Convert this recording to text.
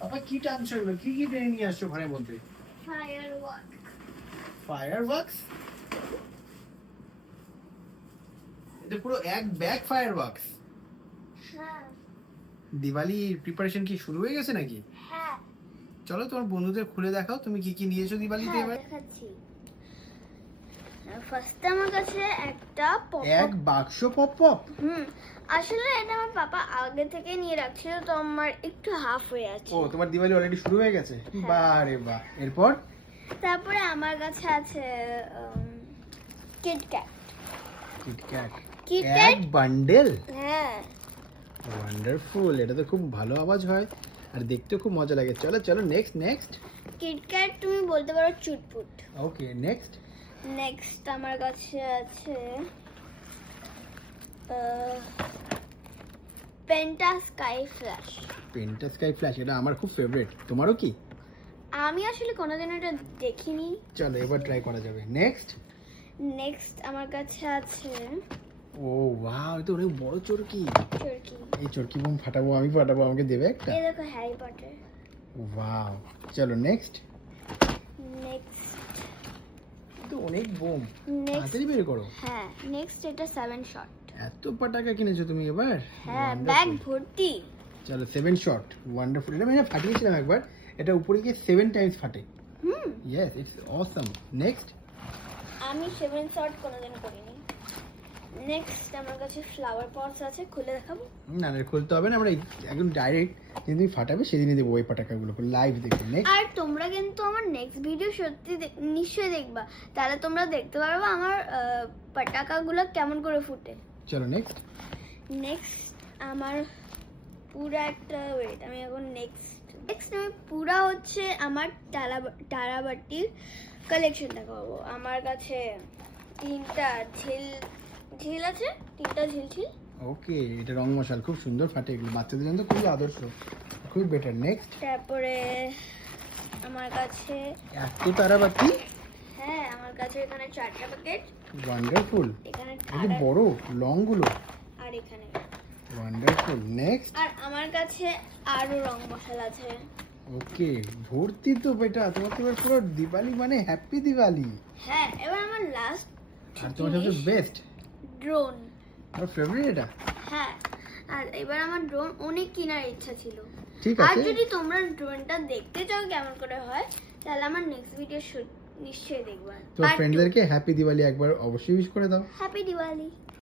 বাবা কি টানছো এগুলো? কি কি টেনে নিয়ে আসছো ঘরের মধ্যে? ফায়ারওয়ার্কস? এটা পুরো এক ব্যাগ ফায়ারওয়ার্কস। হ্যাঁ দিওয়ালির প্রিপারেশন কি শুরু হয়ে গেছে নাকি? হ্যাঁ চলো তোমার বন্ধুদের খুলে দেখাও তুমি কি কি নিয়েছো দিওয়ালিতে হ্যাঁ এবার। দেখাচ্ছি। ফার্স্টে আমার কাছে একটা পপ এক বাক্স পপ পপ। আসলে এটা আমার পাপা আগে থেকে নিয়ে রাখছিল, তো আমার একটু হাফ হয়ে আছে। ও তোমার দিওয়ালি অলরেডি শুরু হয়ে গেছে? হ্যাঁ। বাহ রে বাহ। এরপর তারপরে আমার কাছে আছে কিটক্যাট। কিটক্যাট। কিটক্যাট এক বান্ডেল। হ্যাঁ ওয়ান্ডারফুল, এটা তো খুব ভালো আওয়াজ হয় আর দেখতেও খুব মজা লাগে। চলো চলো নেক্সট নেক্সট। কিটক্যাট তুমি বলতে পারো চুটপুট। Okay next. নেক্সট আমার কাছে আছে penta sky flash. Penta sky flash, এটা আমার খুব ফেভারিট। তোমারও কি? আমি আসলে কোনোদিন এটা দেখিনি। চলো এবার ট্রাই করা যাবে। নেক্সট। নেক্সট আমার কাছে আছে ও ওয়াও, এটা অনেক বড় চরকি। চরকি। এই চরকি বোম ফাটাবো, আমি ফাটাবো, আমাকে দেবে একটা? এই দেখো হ্যারি পটার। ওয়াও। চলো নেক্সট। নেক্সট তো অনেক বোম, নেক্সট তাড়াতাড়ি বের করো। হ্যাঁ নেক্সট এটা 7 শট। এত পটাকা কিনেছো তুমি এবার? হ্যাঁ Wonderful. ব্যাগ ভর্তি। চলো 7 শট, ওয়ান্ডারফুল। এটা আমি না ফাটিয়েছিলাম একবার, এটা উপরে গিয়ে 7 টাইমস ফাটে। Yes, it's awesome. নেক্সট। আমি 7 শট কোনোদিন করিনি। নেক্সট আমার কাছে ফ্লাওয়ার পটস আছে, খুলে দেখাবো। না না খুলতে হবে না, আমরা একদম ডাইরেক্ট যেদিন তুমি ফাটাবে সেদিনই দেবো ওই পটাকাগুলো লাইভ দেখে। নেক্সট। আর তোমরা কিন্তু আমার নেক্সট ভিডিও সত্যি নিশ্চয়ই দেখবা, তাহলে তোমরা দেখতে পারবে আমার পটাকাগুলো কেমন করে ফুটে। চলো নেক্সট। নেক্সট আমার পুরা একটা ওয়েট, আমি এখন নেক্সট আমি পুরা হচ্ছে আমার তারাবাটির কালেকশন দেখাবো। আমার কাছে 3টা ঝিল আছে, 3টা ঝিল। ওকে, এটা রং মশাল খুব সুন্দর ফাটে, এগুলো বাচ্চাদের জন্য তো খুবই আদর্শ, খুবই বেটার। নেক্সট। তারপরে আমার কাছে এত তারাবাতি। হ্যাঁ আমার কাছে এখানে 4টা প্যাকেট, ওয়ান্ডারফুল। এখানে এই যে বড় লং গুলো। আর এখানে। ওয়ান্ডারফুল। নেক্সট। আর আমার কাছে আরো রং মশলা আছে। ওকে, ভর্তি তো বেটা, তোমার তো এবার পুরো দিওয়ালি মানে হ্যাপি দিওয়ালি। হ্যাঁ এবার আমার লাস্ট আর তোমার সবচেয়ে বেস্ট, ড্রোন। আমার ফেভারিট এটা। হ্যাঁ আর এবার আমার ড্রোন অনেক কেনার ইচ্ছা ছিল। ঠিক আর আছে। যদি তোমরা ড্রোনটা দেখতে চাও কেমন করে হয়, তাহলে আমার নেক্সট ভিডিও নিশ্চয়ই দেখবা। তোমার ফ্রেন্ডদেরকে হ্যাপি দিওয়ালি একবার অবশ্যই উইশ করে দাও। হ্যাপি দিওয়ালি।